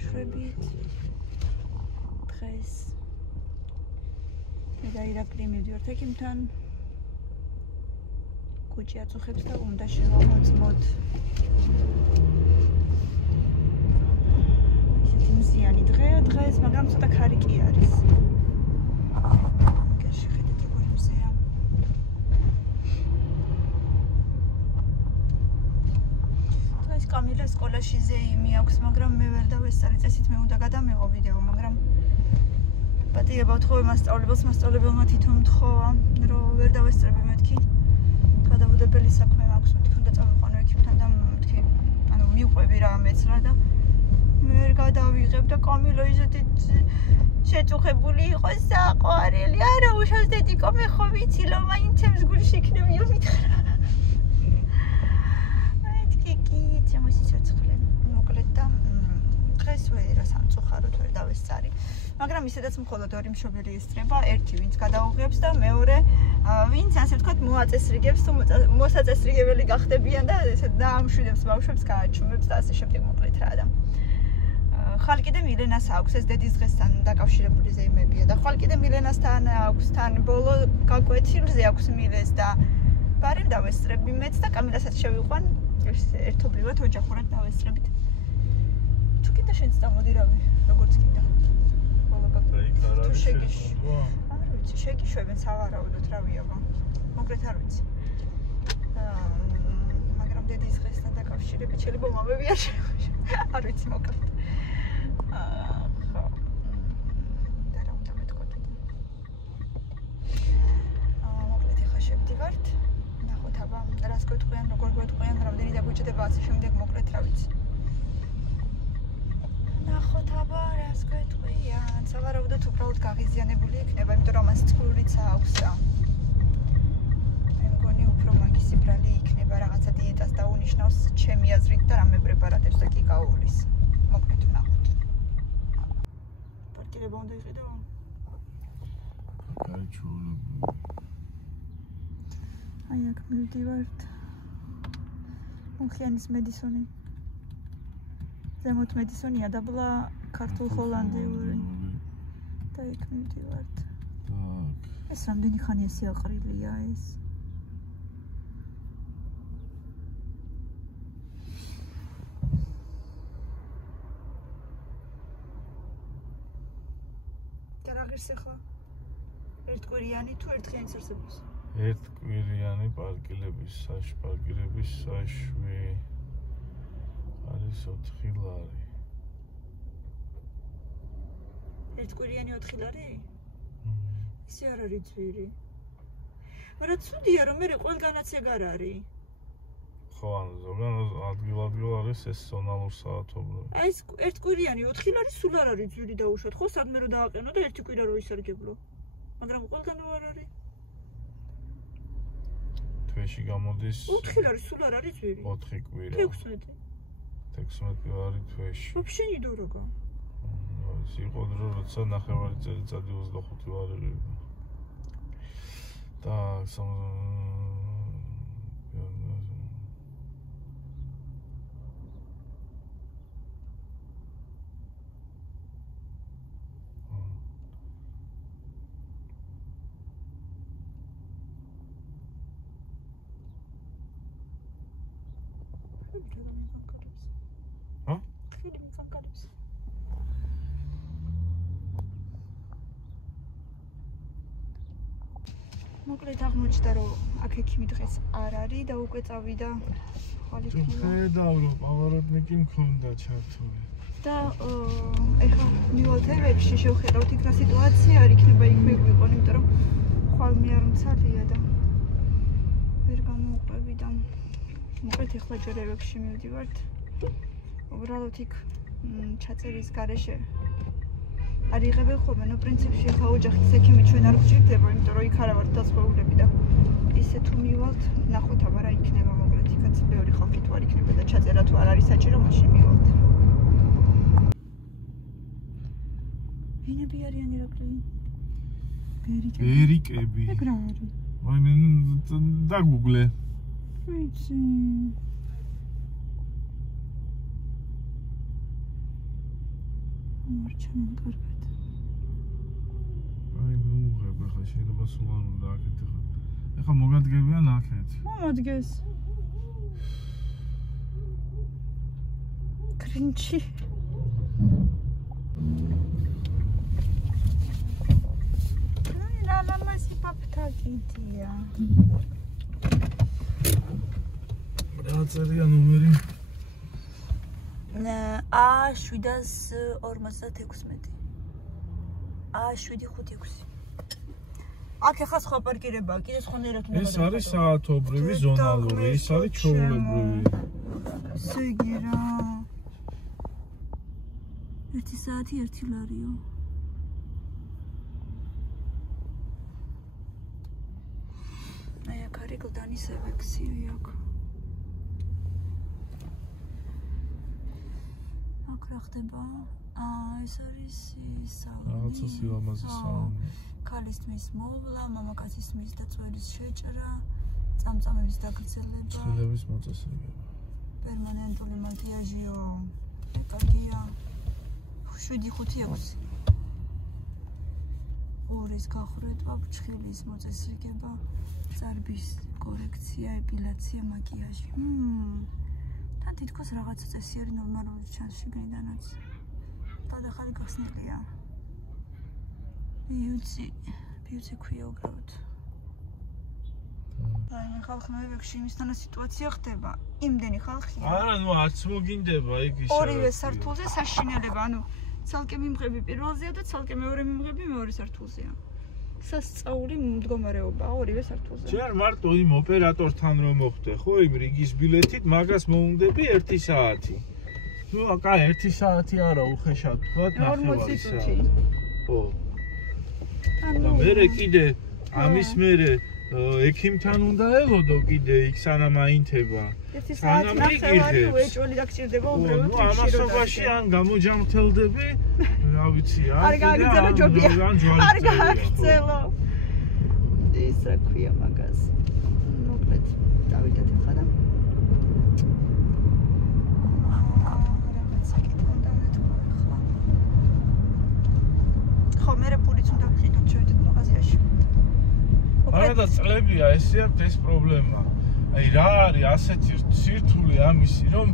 დაშვებით. დღეს მე და ირაკლი მივდივართ ექიმთან. კუჭი აწუხებს და უნდა შევამოწმოთ. ისეთი მზიანი დღეა დღეს, მაგრამ ცოტა ქარი კი არის. გერში ხედეთ როგორ მზეა. დღეს კამილას სკოლაში ზეიმი აქვს, მაგრამ მე ვერ დავესწარი წესით, მე უნდა გადამეღო ვიდეო, მაგრამ პატიება ვთხოვე მასწავლებელმა თვითონ მთხოვა, რომ ვერ დავესწრები მეთქი. გადავუდებელი საქმე მაქვს, მეთქი უნდა წავიყვანო ექიმთან და მეთქი, ანუ მივყვები რამეც რა და ვერ გადავიღებ და კამილა ისეთი შეწუხებული იყო საყვარელი. არა უშავს დედიკო, მე ხო ვიცი რომ მაინც ჩემს გულში იქნებიო მითხრა. მეთქი კი ჩემში ცოცხლე მოკლედ და დღეს ვერა სამწუხაროდ ვერ დავესწარი. მაგრამ ისედაც მხოლოდ ორი მშობელი ესწრება, ერთი ვინც გადაუღებს და მეორე ვინც ასე ვთქვათ მოაწესრიგებს თუ მოსაწესრიგებელი გახდებიან და ესე დაამშვიდებს ბავშვებს, გააჩუმებს და ასე შემდეგ მოკლედ რა და ხალ კიდე მილენას აქვს ეს დედის დღესთან დაკავშირებული ზეიმებია და ხალ კიდე მილენასთან აქვს თან ბოლო გაკვეთილზე აქვს მილეს და ბარემ დავესწრები მეც და კამილასაც შევიყვან ერთობლივად ოჯახურად დავესწრებით. თუ კიდე შენც წამოდი რავი, როგორც კიდე თუ შეგიშვებენ სავარაუდოდ რავიობა მოკლედ არ ვიცი მაგრამ დედის დღესთან დაკავშირებით შეიძლება მამები არ ვიცი მოკლედ ხო და რა უნდა მეთქოთ მოკლედ ეხლა შევდივართ ნახოთ აბა რას გვეთყვიან როგორ გვეთყვიან რამდენი დაგვიჭდება ასე შემდეგ მოკლედ რა ვიცი ნახოთ აბა რას გვეთყვიან სავარაუდოდ უბრალოდ გაღიზიანებული იქნება იმიტომ რომ მას წყლურიც აქვს რა მე მგონი უფრო მაგისი ბრალი იქნება რაღაცა დიეტას დაუნიშნავს ჩემი აზრით და რამე პრეპარატებს და კი გაუვლის მოკლედ ვნახოთ პარკირება უნდა იყიდო აი აქ მივდივართ მუნხიანის მედისონი ზემოთ მედისონია დაბლა ქართულ ჰოლანდიური და იქ მივდივართ. ეს რამდენი ხანი ესე აყრილია ეს? და რა ღირს ახლა? ერთკვირიანი თუ ერთხიანიც არსებობს? ერთკვირიანი პარკირების საშვი არის 4 ლარი. ერთკვირიანი 4 ლარი? ისე არ არის ძვირი. მაგრამ ცუდია რომ მე ყველგანაც ეგ არ არის. ხო, ანუ ზოგან ადგილ არის ეს სეზონალურ საათობრივ. აი ეს ერთკვირიანი 4 ლარი სულ არ არის ძვირი დაუშვათ, ხო? სადმე რომ დააყენო და ერთი კვირა რო ისარგებლო. მაგრამ ყველგან არ არის. თვეში გამოდის 4 ლარი სულ არ არის ძვირი. 4 კვირა. 16 ლარი თვეში. Вообще недорого. იყო დრო როცა ნახევარი წელიწადი 25 ლარი იყო. Так, მოკლედ აღმოჩნდა რომ აქ ექიმი დღეს არ არის და უკვე წავიდა ხალიფი. ხედავ რომ პავაროტნიკი მქონდა ჩართული. და ეხლა მივალთევებში შევხედავთ იქ რა სიტუაცია არ იქნება იქ მე გვიყონ, იმიტომ რომ ხვალ მე არ მცალია და ვერ გამოვყვები და მოკლედ ეხლა ჯერებებში მივდივართ. უბრალოდ იქ ჩაწერის გარეშე არ იღებენ ხოლმე, ნუ პრინციპში ხა ოჯახის ექიმი ჩვენ არ გვჭირდება, იმიტომ რომ იქ არა ვართ დასწავლულები და ისე თუ მივალთ, ნახოთ აბა რა იქნება მოკლედ იქაც ბევრი ხალხი თუ არ იქნება და ჩაწერა თუ არ არის საჭირო, მაშინ მივალთ. ვინები არიან ირაკლი? ბერიკები. ეგ რა არის? აი დაგუგლე. ვიცი. დაგმარჩნენ კარგად. აი მოუღებ ახლა შეიძლება სულ არ უნდა აკეთო. ეხლა მოგადგებიან აქეთ. მომადგეს. კრინჩი. აი მამასი პაპტაკიდია. რა წერია ნომერი? A756. A756. აქ ახლა სხვა პარკირებაა, კიდე სხვანაირად უნდა. ეს არის საათობრივი ზონალური, ეს არის ჩვეულებრივი. ესე იგი რა. 1 საათი 1 ლარიო. აი აქ არის გლდანის ელექსირი აქ. აქ რა ხდება? ეს არის საუნი. რაღაცა სილამაზე საუნი. ქალისთვის მოვლა, მამაკაცისთვის დაწვერის შეჭრა, წამწამების დაგრძელება. ცდილების მოწესრიგება. პერმანენტული მაკიაჟიო. ეკაგია. 756. ორის გახრეტვა, ფრჩხილის მოწესრიგება, წარბის კორექცია, ეპილაცია, მაკიაჟი. თან თითქოს რაღაცა წესიერი ნორმალური ჩანს შიგნიდანაც. გადახალი გახსნილია. ბიუცი ქვია უბრალოდ. აი მე ხალხი მოვიებში იმისთანა სიტუაცია ხდება. იმდენი ხალხია. არა, ნუ არც მოგინდება იქ ისე. ორივე სართულზე საშინელება, ანუ ცალკე მიმღები პირველზეა და ცალკე მეორე მიმღები მეორე სართულზეა. სასწაული მდგომარეობაა ორივე სართულზე. ჯერ მარტო იმ ოპერატორთან რომ მოხდე, ხო, იმ რიგის ბილეთით მაგას მოუნდები 1 საათი. ნუ აკა 1 საათი არა უხეშად თქვათ 9 საათი. ხო. და მერე კიდე ამის მერე ექიმთან უნდა ელოდო კიდე იქ სანამ აინთება. 1 საათი ნახევარი უეჭველი და გჭირდება უბრალოდ ნუ ამასობაში ან გამოჯამრთელდები, რა ვიცი, არ გააგრძელო ჯობია. არ გააგრძელო. ის რა ქვია მაგას. მოკლედ დავიდეთ ხა და ხო, მე პულიც უნდა ვყიდოთ, შევიდეთ მაღაზიაში. არა და წლებია ესე აქვს ეს პრობლემა. აი რა არის ასეთი სირთული ამისი, რომ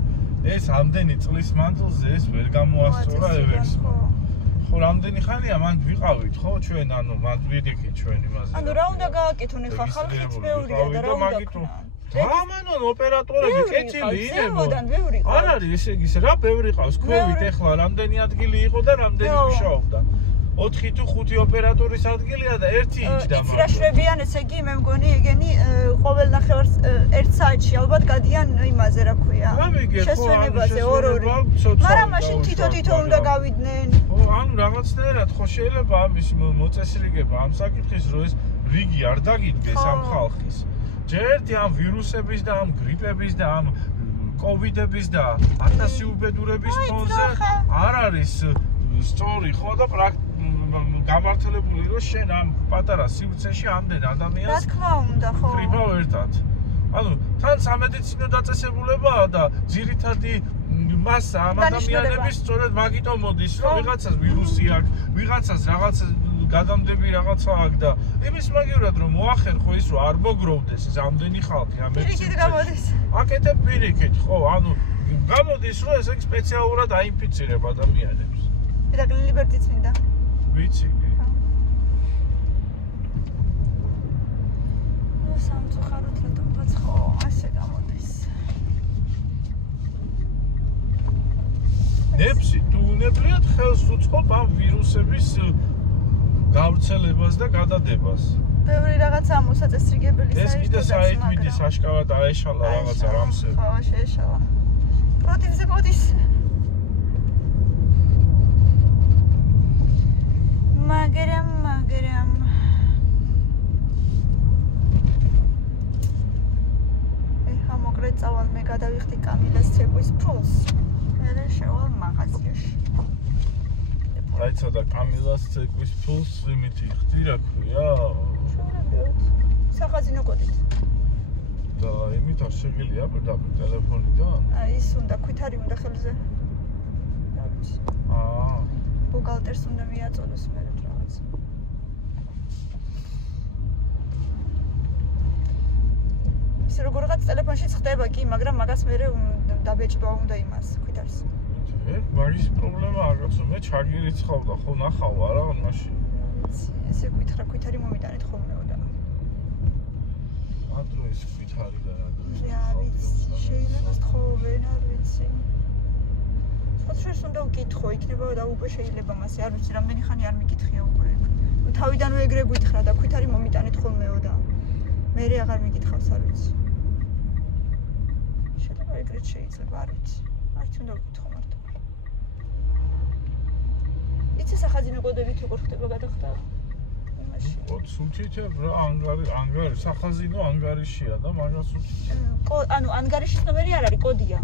ეს ამდენი წლის მანძილზე ეს ვერ გამოასწორა ევექსმა. ხო, რამდენი ხანია მან ვიყავით, ხო, ჩვენ ანუ მან ვიდექით ჩვენ იმაზე. ანუ რა უნდა გააკეთონ ხა ხალხიც ბევრია და რა უნდა ქნა. ამანონ ოპერატორები კეთილი ინებო. არ არის ესე იგი, რა ბევრი ყავს, ქვევით ეხლა რამდენი ადგილი იყო და რამდენი მუშაობდა. 4 თუ 5 ოპერატორის ადგილია და 1 იჯდა. იცი რა შვებიან, ესე იგი, მე მგონი ეგენი ყოველ ნახევარს 1 საათში ალბათ გადიან იმაზე, რა ქვია. შესვენებაზე 2-2. მაგრამ მაშინ თითო უნდა გავიდნენ. ხო, ანუ რაღაცნაირად ხო შეიძლება ამის მოწესრიგება ამ საკითხის, რომ ეს რიგი არ დაგიდგეს ამ ხალხის. ჯერ ერთი ამ ვირუსების და ამ გრიპების და ამ კოვიდების და 1000 უბედურების ფონზე არ არის სწორი ხო და გამართლებული რომ შენ ამ პატარა სივრცეში ამდენ ადამიანს რა თქმა უნდა ხო ხრივავ ერთად. ანუ თან სამედიცინო დაწესებულებაა და ძირითადი მასა ამ ადამიანების სწორედ მაგიტომ მოდის რომ ვიღაცას ვირუსი აქვს, ვიღაცას რაღაც გადამდები რაღაცა აქვს და იმის მაგივრად რომ მოახერხო ის რომ არ მოგროვდეს ეს ამდენი ხალხი ამ ერთს. აკეთებ პირიქით ხო, ანუ გამოდის რომ ეს სპეციალურად აინფიცირებ ადამიანებს. ირაკლი ლიბერტიც მინდა. ვიცი. სამწუხაროდ რატომღაც ხო ასე გამოდის. ნეფსი თუ უნებლიათ ხელს უწყობ ამ ვირუსების გავრცელებას და გადადებას. ბევრი რაღაცა მოსაწესრიგებელი ეს კიდე საერთოდ საშკავად აეშალა რაღაცა რამსე. ხო, შეეშალა. პროტივზე მოდის. მაგრამ მოკლედ წავალ მე გადავიხდი კამილას ცეკვის ფულს. მე შევალ მაღაზიაში. რაიცა და კამილას ცეკვის ფულს იმითი ხდი რა ქვია? სახაზინო კოდით. და იმით არ შეგიძლია პირდაპირ ტელეფონიდან? ის უნდა ქვითარი უნდა ხელზე. რა ვიცი. ბუღალტერს უნდა მიაწოდოს მე რაღაც. ისე როგორღაც ტელეფონშიც ხდება კი, მაგრამ მაგას მე დაბეჭდვა უნდა იმას, ქვითარს. მაგის პრობლემა არ გაქვს, მე ჩაგირიცხავდა, ხო ნახავ არა მაშინ. ესე გითხრა, ქვითარი მომიტანეთ ხოლმეოდა. მანდრო ის ქვითარი და რა. რა ვიცი, შეიძლება სწხოვენ, არ ვიცი. სხვათა უნდა უკითხო, იქნება და უკვე შეიძლება მასე, არ ვიცი, რამდენი ხანი არ მიკითხია უკვე. თავიდანვე ეგრე გითხრა და ქვითარი მომიტანეთ ხოლმეოდა. მე აღარ მიკითხავს, არ ვიცი. შეიძლება ეგრეც შეიძლება, არ ვიცი. არც უნდა ვკითხო მარტო. იცი სახაზი მეკოდებით როგორ ხდება გადახდა? იმაში. სულთითებ რა ანგარი, სახაზინო ანგარიშია და მაგას სულთითებ. ანუ ანგარიშის ნომერი არ არის, კოდია.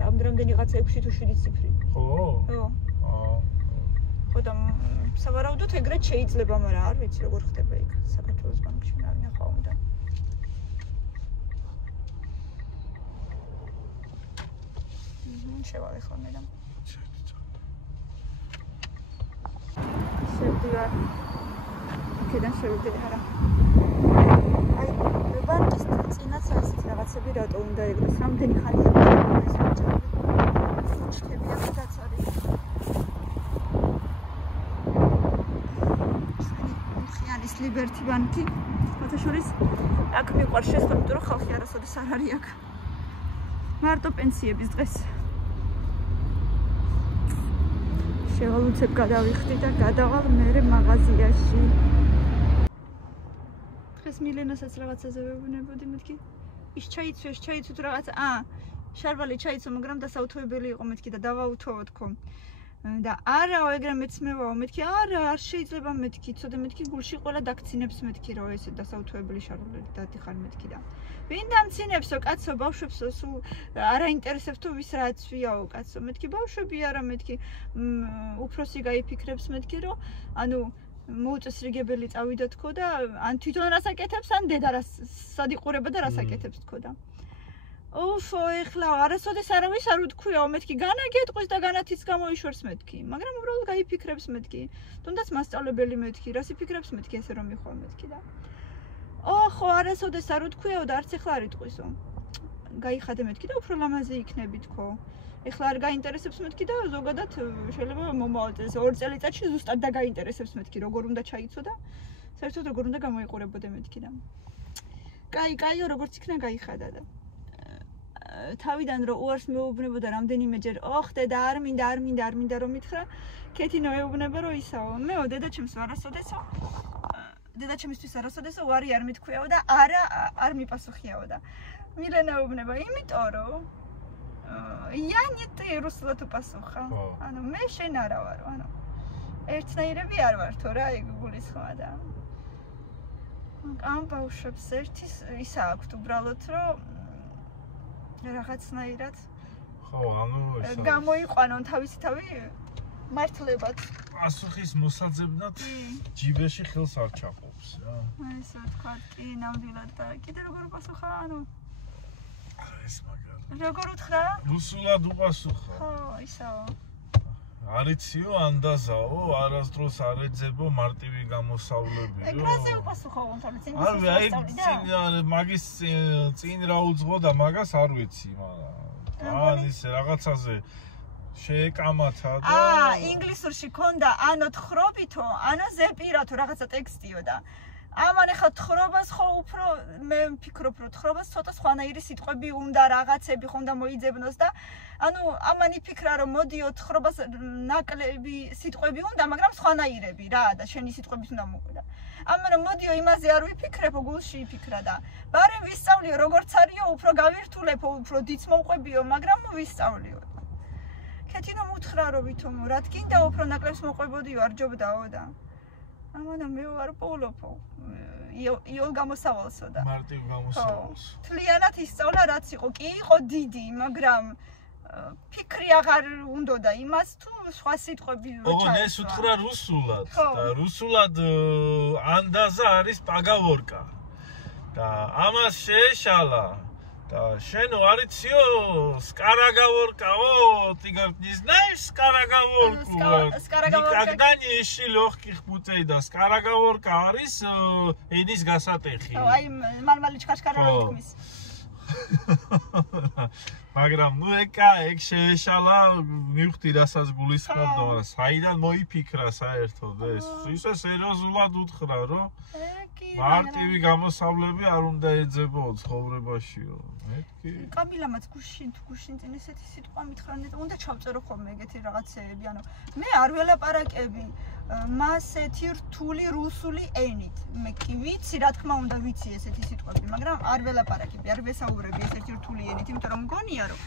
რამდენი რაღაცა 6 თუ 7 ციფრი. ხო? ხო. ხო და სავარაუდოდ ეგრეც შეიძლება, მაგრამ არ ვიცი როგორ ხდება იქ საქართველოს ბანკში ნახავ უნდა. შევალე ხოლმე და შევდივარ იქიდან შევდივარ არა აი ბანკის წინაც ასეთ რაღაცები რატო უნდა ეგრეს რამდენი ხანია ეს აჭარი ჩქებია დაცარი ხიანის ლიბერტი ბანკი მოთაშორის აქ მიყვარს შესაძლოა რომ ხალხი არასოდეს არ არის აქ მარტო პენსიების დღეს შევალუცებ გადავიხდი და გადავალ მერე მაღაზიაში. დღეს მილენასაც რაღაცაზე ვეუბნებოდი მეთქი. ის ჩაიცვეს თუ რაღაცა. შარვალი ჩაიცო, მაგრამ დასაუთოებელი იყო მეთქი და დავაუთოვო თქო. და არაო ეგრე მეცმევაო მეთქი. არა, არ შეიძლება მეთქი. ცოტა მეთქი გულში ყველა დაქცინებს მეთქი რომ ესე დასაუთოებელი შარვალი დადიხარ მეთქი და. ვინ დამცინებსო კაცო ბავშვებსო სულ არ აინტერესებს თუ ვის რა აცვიაო კაცო მეთქი ბავშვები არა მეთქი უფროსი გაიფიქრებს მეთქი რომ ანუ მოუწესრიგებელი წავიდა თქო და ან თვითონ რასაკეთებს ან დედა რას სადიყურება და რასაკეთებს თქო და ოფო ეხლა არასოდეს არავის არ უთქვიაო მეთქი განაგეტყვის და განათიც გამოიშვერს მეთქი მაგრამ უბრალოდ გაიფიქრებს მეთქი თუნდაც მასწავლებელი მეთქი რას იფიქრებს მეთქი ესე რომ მიხვალ მეთქი და ხო, არასოდეს არ უთქვიაო და არც ეხლა არ იტყვისო. გაიხადე მეთქი და უფრო ლამაზი იქნები თქო. ეხლა არ გაინტერესებს მეთქი და ზოგადად შეიძლება მომავალ წელს 2 წელიწადში ზუსტად და გაინტერესებს მეთქი როგორ უნდა ჩაიცო და საერთოდ როგორ უნდა გამოიყურებოდე მეთქი და. კაიო, როგორც იქნა გაიხადა და. თავიდან რომ უარს მეუბნებოდა რამდენიმეჯერ, დედა არ მინდა რომ მითხრა, ქეთინო ეუბნება რომ ისაო. მეო დედა ჩემს არასოდესო დედა ჩემისთვის არასოდესო უარი არ მithქვიაო და არ მიპასუხიაო და მილენა ეუბნება იმიტომ რომ იანიტი რუსულად უპასუხა ანუ მე შენ არა ვარო ანუ ერთნაირები არ ვართო რა ეგ გულისხმა და ამ ბავშვებს ერთის ის აქვთ უბრალოდ რომ რაღაცნაირად ხო ანუ ეს გამოიყვანონ თავისი თავი მართლებად პასუხის მოსაძებნად ჯიბეში ხელს არ ჩაყოფს რა. ესა თქვა კი ნამდვილად და კიდე როგორ უპასუხა ანუ ეს მაგარი. როგორ უთხრა? რუსულად უპასუხა. ხო, ისაო. არიციო ანდაზაო, არასდროს არ ეძებო მარტივი გამოსავლები. ეგრაზე უპასუხა თორემ წინ მაგის წინ რა უძღო და მაგას არ ვიცი, მაგრამ ის რაღაცაზე შეეკამათა და ინგლისურში ქონდა ანო თხრობითო, ანო ზეპირათო რაღაცა ტექსტიო და ამან ახლა თხრობას ხო უფრო მე ვფიქრობ რომ თხრობას ცოტა სხვანაირი სიტყვები უნდა რაღაცები ხო უნდა მოიძებნოს და ანუ ამან იფიქრა რომ მოდიო თხრობას ნაკლები სიტყვები უნდა მაგრამ სხვანაირები რა და შენი სიტყვებით უნდა მოკვდა ამან მოდიო იმაზე არ ვიფიქრებო გულში იფიქრა და ბარემ ვისწავლიო როგორც არისო უფრო გავირთულებო უფრო დიც მოვყვებიო მაგრამ ვისწავლიო ქეთინო მუთხრა რომ ვითომ რა თქინდა უფრო ნაკლებს მოყვებოდიო არ ჯობდაო და ამანა მე ვარ პოლოფო იოლ გამოსავალსო და მარტივ გამოსავალს თლიანად ისწავლა რაც იყო კი იყო დიდი მაგრამ ფიქრი აღარ უნდოდა იმას თუ სხვა სიტყვები ოღონ ეს უთხრა რუსულად და რუსულად ანდაზა არის პაგავორკა და ამას შეეშალა Да, шено арицио, скороговорка, ты говоришь, не знаешь скороговорку? Никогда не ищи легких путей, да, скороговорка арис, эдис гасатехи. Ай, мальчик шкараликмис. მაგრამ ნუ ეგ შეეშალა მივხვდი რასაც გულისხმობდა მაგრამ საიდან მოიფიქრა საერთოდ ეს ისე სერიოზულად უთხრა რომ მარტივი გამოსავლები არ უნდა ეძებო ცხოვრებაშიო მეთქი კაბილამაც გუშინ წინ ესეთი სიტყვა მითხრა უნდა ჩავწერო ხოლმე ეგეთი რაღაცეები ანუ მე არ ველაპარაკები მას ეთი რთული რუსული ენით მე კი ვიცი რა თქმა უნდა ვიცი ესეთი სიტყვები მაგრამ არ ველაპარაკები არ ვესაუბრები ესეთი რთული ენით იმიტომ რომ მგონია რომ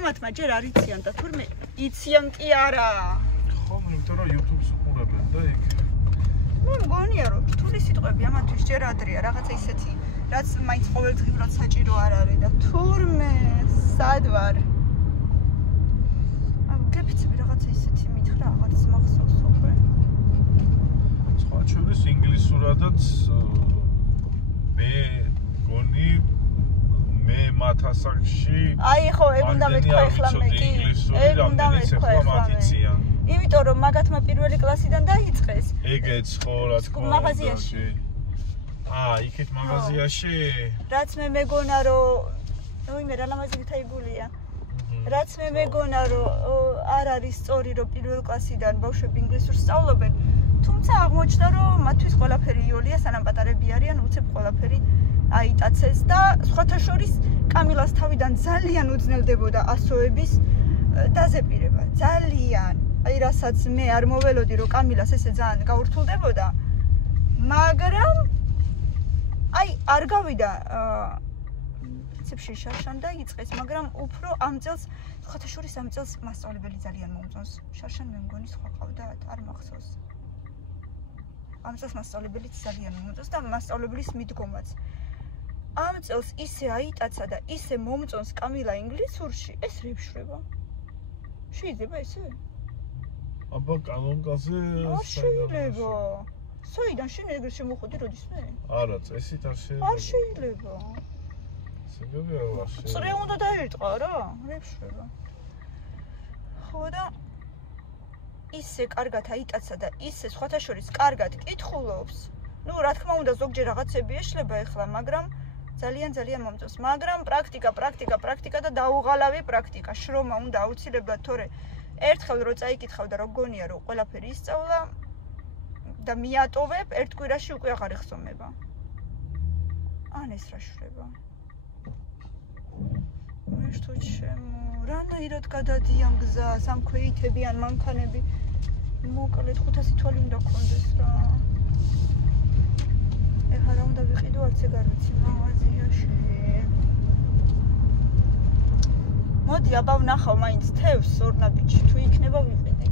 ამათმა ჯერ არ იციან და თურმე იციან კი არა ხო იმიტომ რომ YouTube-ს უყურებენ და იქ მე მგონია რომ რთული სიტყვები ამათთვის ჯერ ადრეა რაღაცა ისეთი რაც მაინც ყოველდღიურად საჭირო არ არის და თურმე სად ვარ გეფიცები რაღაცა ისეთი მითხრა აღარც მახსოვს უკვე სხვა ჩვენის ინგლისურადაც მე გონი მე მათასაკში აი ხო ეგ უნდა მეთქვა ახლა მე კი ეგ უნდა მეთქვა ახლა იმიტომ რომ მაგათმა პირველი კლასიდან დაიწყეს ეგეც ხო რა თქმა უნდა მაღაზიაში იქეთ მაღაზიაში რაც მე მეგონა რომ ვიმე რა ლამაზი თაიგულია რაც მე მეგონა რომ არ არის სწორი რომ პირველ კლასიდან ბავშვები ინგლისურს სწავლობენ თუმცა აღმოჩნდა რომ მათთვის ყველაფერი იოლია სანამ პატარები არიან უცებ ყველაფერი აიტაცეს და სხვათა შორის კამილას თავიდან ძალიან უძნელდებოდა ასოების დაზეპირება ძალიან აი რასაც მე არ მოველოდი რომ კამილას ესე ძალიან გაურთულდებოდა მაგრამ აი არ გავიდა პრინციპში შარშან დაიწყეს მაგრამ უფრო ამ წელს სხვათა შორის ამ წელს მასწავლებელი ძალიან მომწონს შარშან მე მგონი სხვა ყავდათ არ მახსოვს ამ წელს მასწავლებელიც ძალიან მომწონს და მასწავლებლის მიდგომაც ამ წელს ისე აიტაცა და ისე მომწონს კამილა ინგლისურში ეს რეფშრება შეიძლება ესე აბა კანონკაზე შეიძლება სოიდან შენ ეგრე შემოხვედი როდისმე არა წესით არ შეიძლება არ შეიძლება შეიძლება წრე უნდა დაირტყა რა რეფშრება ხო და ისე კარგად აიტაცა და ისე სხვათა შორის კარგად კითხულობს ნუ რა თქმა უნდა ზოგჯერ რაღაცები ეშლება ეხლა მაგრამ ძალიან მომწონს მაგრამ პრაქტიკა და დაუღალავი პრაქტიკა შრომა უნდა აუცილებლად თორე ერთხელ რო წაიკითხავ და რო გონია რომ ყველაფერი ისწავლა და მიატოვებ ერთ კვირაში უკვე აღარ ეხსომება ან ეს რა შრება მე што ჩემო რანაირად გადადიან გზას ამ ქვეითები ან მანქანები მოკლედ 500 თვალი უნდა გქონდეს რა ეხლა რა უნდა ვიყიდო არც ეგ არ ვიცი მაღაზიაში მოდი აბა ვნახავ მაინც თევს ორნაბიჯი თუ იქნება ვიყიდე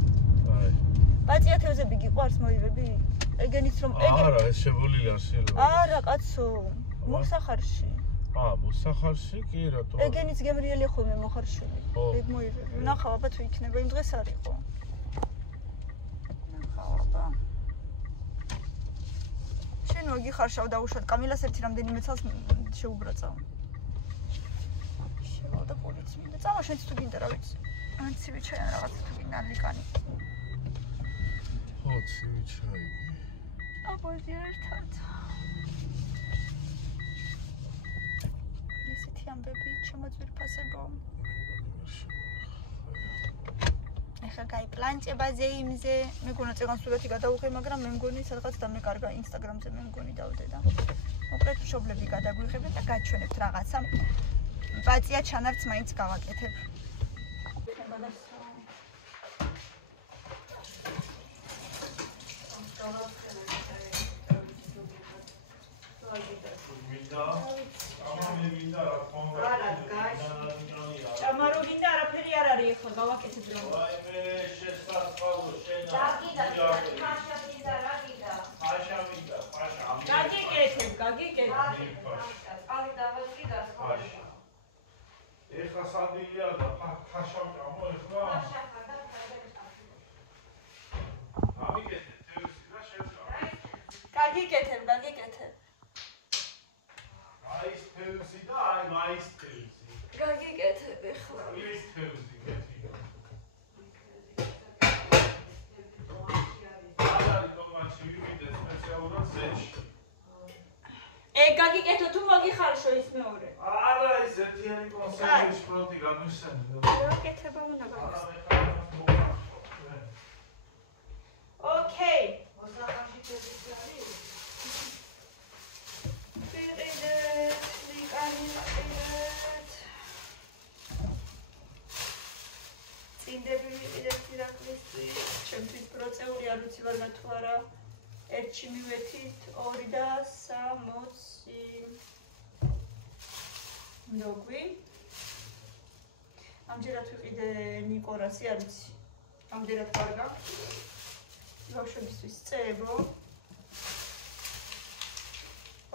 აი პაწია თევზები გიყვარს მოივები ეგენიც რომ არა ეს შეგულილი არ შეიძლება არა კაცო მოსახარში მოსახარში კი რატო ეგენიც გემრიელი ხოლმე მოხარშული ეგ მოივები ვნახავ აბა თუ იქნება იმ დღეს არ იყო ვნახავ აბა შენ მოგიხარშავ დაუშვათ კამილას ერთი რამდენიმე წელს შეუბრაწავ და პოლიცია მინდა წავა შენც თუ გინდა რა ვიცი ან ცივი ჩაი ან რაღაც თუ გინდა ლიკანი ხო ცივი ჩაი აბოდი ერთად ესეთი ამბები შემოძვირფასებო ეხლა გაი პლანჭებაზე იმზე მეგონა წეგან სურათი გადავუღე მაგრამ მე მგონი სადღაც დამეკარგა ინსტაგრამზე მე მგონი დავდე და მოკლედ მშობლები გადაგვიღებენ და გაჩვენებთ რაღაცა პაწია ჩანარც მაინც გავაკეთებ. ჭამარო გინდა არაფერი არ არის ახლა გავაკეთებ რომ. გაგიკეთებ. ეხლა სადილია და ფაშავ გამო ეხლა ფაშავ და ამიგეთე თევზი და შევკა გაგიკეთებ აი ეს თევზი და აი ის თევზი. გაგიკეთები ხლა. ის თევზი კეთილი. არის ტომატი ვივიდე სპეციალურად ზეთში. გაგიკეთო თუ მოგიხარშო ის მეორე. არა ის ერთიანი კონსერვის პროექტი გამიხსენე. გაკეთება უნდა გაგიხსენე. ოკეი. მოსახარში თევზი არის? წინდები ვიყიდეთ ირაკლისთვის, ჩემთვის პროცეული არ ვიცი ვარ თუ არა. ერთში მივეთით 2 და 60. ნოგვი. ამჯერად ვიყიდე ნიკორასი არ ვიცი. ამდენად ვარ გაქვს. ბავშვებისთვის წებო.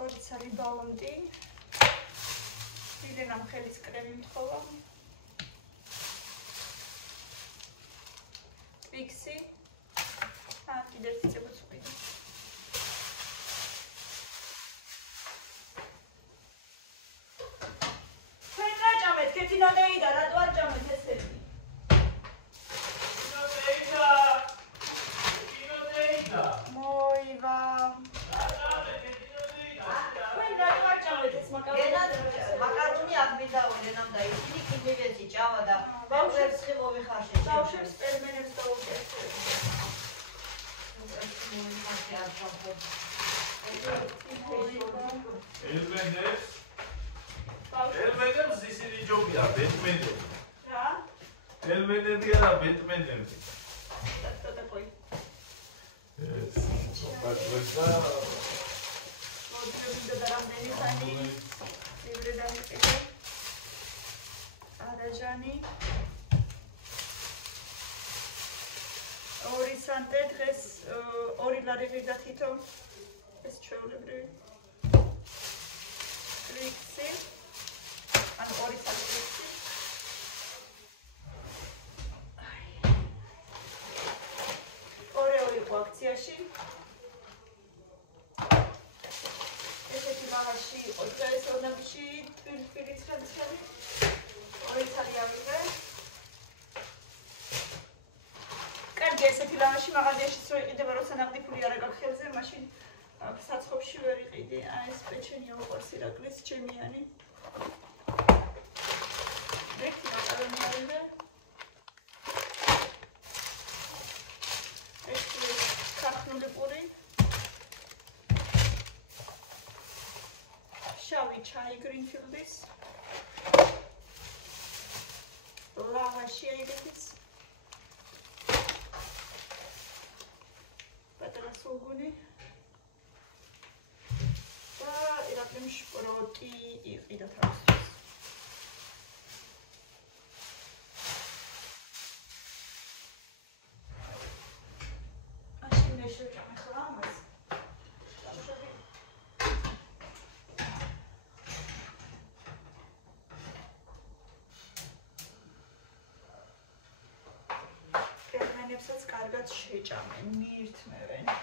2 ცალი ბალონდი. ილენამ ხელის კრემი მთხოვა. ტვიქსი. კიდე ერთი წებოც ვყიდე. თქვენ რა ჭამეთ? კეთინოდეიდა, რატო არ ჭამეთ ესენი? კინოდეიდა. მოივა. მაკარონი აქ მიდაუნე ნამ და ისინი კიდევეთი ჭავა და ბავშვებს ხილოვი ხარში. ბავშვებს პერმენებს დაუკეთე. ელმენებს ისინი ჯობია ბეტმენები. რა? ელმენები არა ბეტმენები. და ყოი. ეს პატრესა მოძებნდა და რამდენი ხანი ლიბრე დამიყიდე. არაჟანი 2 სანტე დღეს 2 ლარი ვიდა თითო ეს ჩვეულებრივი ტრიქსი ანუ 2 სანტე ტრიქსი ორეო იყო აქციაში ესეთი მაღაში იყო წესოვნებში თბილისის ხელშემი 2 ცალი ავიღე კარგი ესეთი ლამაში მაღაზიაშიც რო იყიდება როცა ნაღდი ფული არ აქვს ხელზე მაშინ საცხობში ვერ იყიდი აი ეს პეჩენია უყვარს ირაკლის ჩემიანი ერთი მაკარონი ავიღე ეს ქართული პური შავი ჩაი გრინფილდის ლავაში აიგეთის პატარა სულგუნი და ირაკლიმ შპროტი იყიდა თავისთვის მაშინ მე შევჭამე ხოლმე ამას პერმენებსაც კარგად შეჭამენ, მიირთმევენ.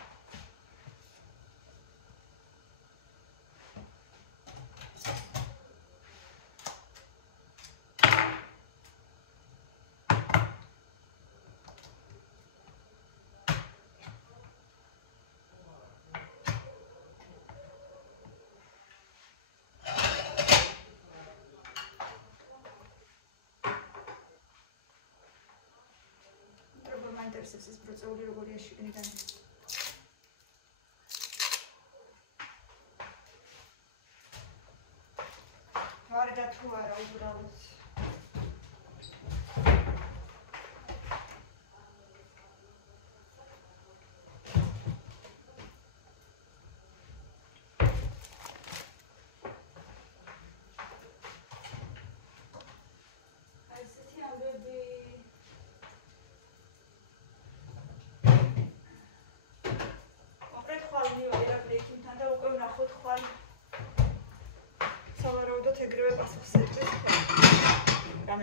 ინტერესებს ეს პროცედური როგორია შიგნიდან. ვარდა თუ არა უბრალოდ.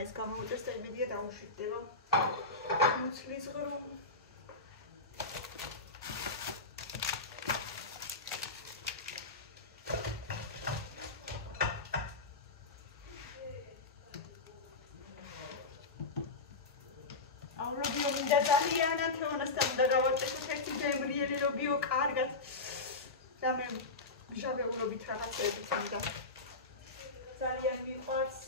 ეს გამოუწეს და იმედია დაუშვიდება. მუცლის ღრუ. ძალიანად თეონასთან უნდა გავაკეთოთ ერთი გემრიელი რომ გიო კარგად და მე მჟავეულობით რაღაცეებით უნდა ძალიან მიყვარს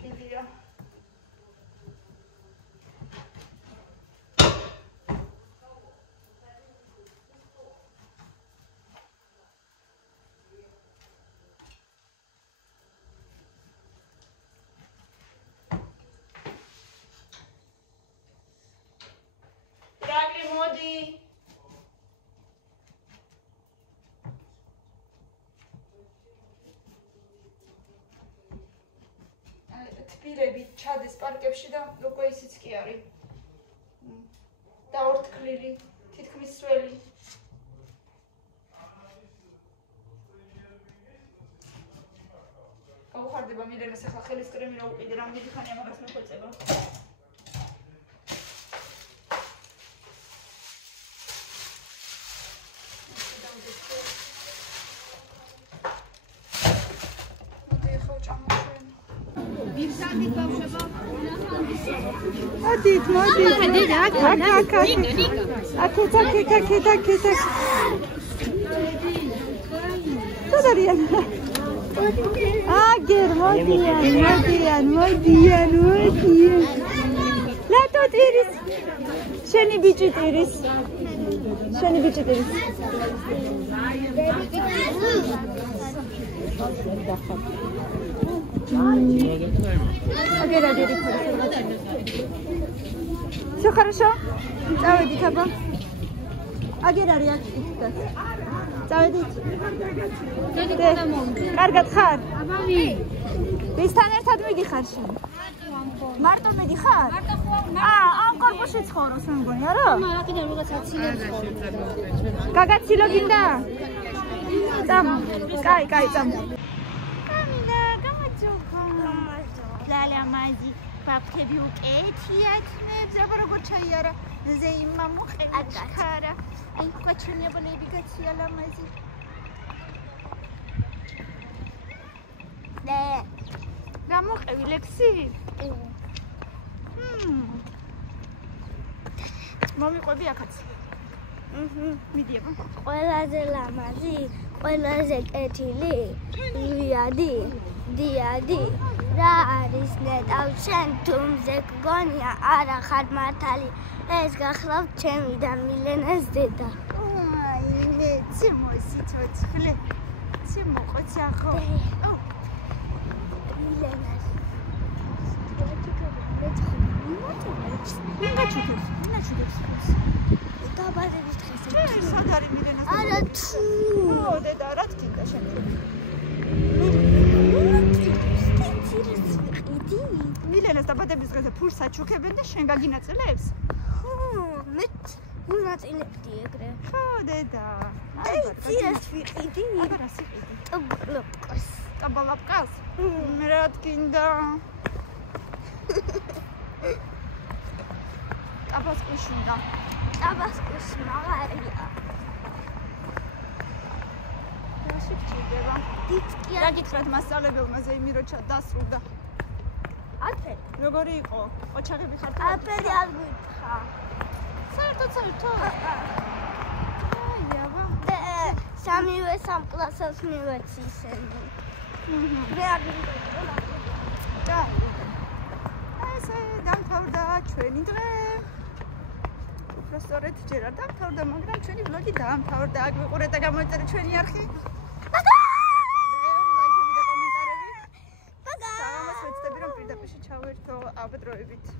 Ilya. Dragi modi. თბილებით ჩადეს პარკებში და უკვე ისიც კი არის. დაორთქლილი, თითქმის სველი. გაუხარდება მილენას ახლა ხელის კრემი რა უყიდე, რამდენი ხანია მაგას მოხეწება. Adit, modit. Ak. Todarian. Ager, modian. La tot iris. Sheni bichit iris. Окей, ради Все хорошо? Заводи, Таба. Агера реакция. Заводи. Каргат хар. Вистан ერთად მიდიხარ შენ? მარტო მიდიხარ? ამ კორპუსში ცხოვრობს მე მგონი, არა? არა, კიდევ რაღაც აცილებს ხო. გაგაცილო გინდა? წამ. კაი, წამ. ლამაზი ბაფთები უკეთიათ მე ზაბა როგორ ჩაიარა ზეიმა მოყევი ჩქარა აი გაჩვენებელები გაცია ლამაზი და მოყევი ლექსი მომიყვები აქაც მიდიება ყველაზე ლამაზი ყველაზე კეთილი დიადი რა არის ნეტავ-შენ თუმზე გგონია არა ხარ მართალი ეს გახლავთ ჩემიდან მილენას დედა აი მე ციმოსიცოცხლე ციმოყოცახო მილენას მინაჩუქებს დაბადების დღეს სად არის მილენას არა თუ დედა რა თქინდა შენ მილენას დაბადების დღეზე ფულს აჩუქებენ და შენ გაგინაწილებს? მე ვინაწილებდი ეგრე. ხო, დედა. აი, ცირას ვიყიდი. აბა რა სიყიდი? ტაბალაპკას. მე რა თქინდა. ტაბასკუშინდა. ტაბასკუშ მაგარია. შეჭდება. დიცკი. რა გითხრათ მასწავლებელმა ზეიმი რო დასრულდა? აფერი. როგორი იყო? ოჩაღები ხარ? აფერი არ გითხრა. საერთოდ. აი, აბა. სამივე სამ კლასს მივეცი ისინი. მე არ გიტყვი. და. ესე დამთავრდა ჩვენი დღე. უბრალოდ ჯერ არ დამთავრდა, მაგრამ ჩვენი ვლოგი დამთავრდა. აქ ვიყურეთ და გამოიწერეთ ჩვენი არხი. ჩავერთო აბდროებით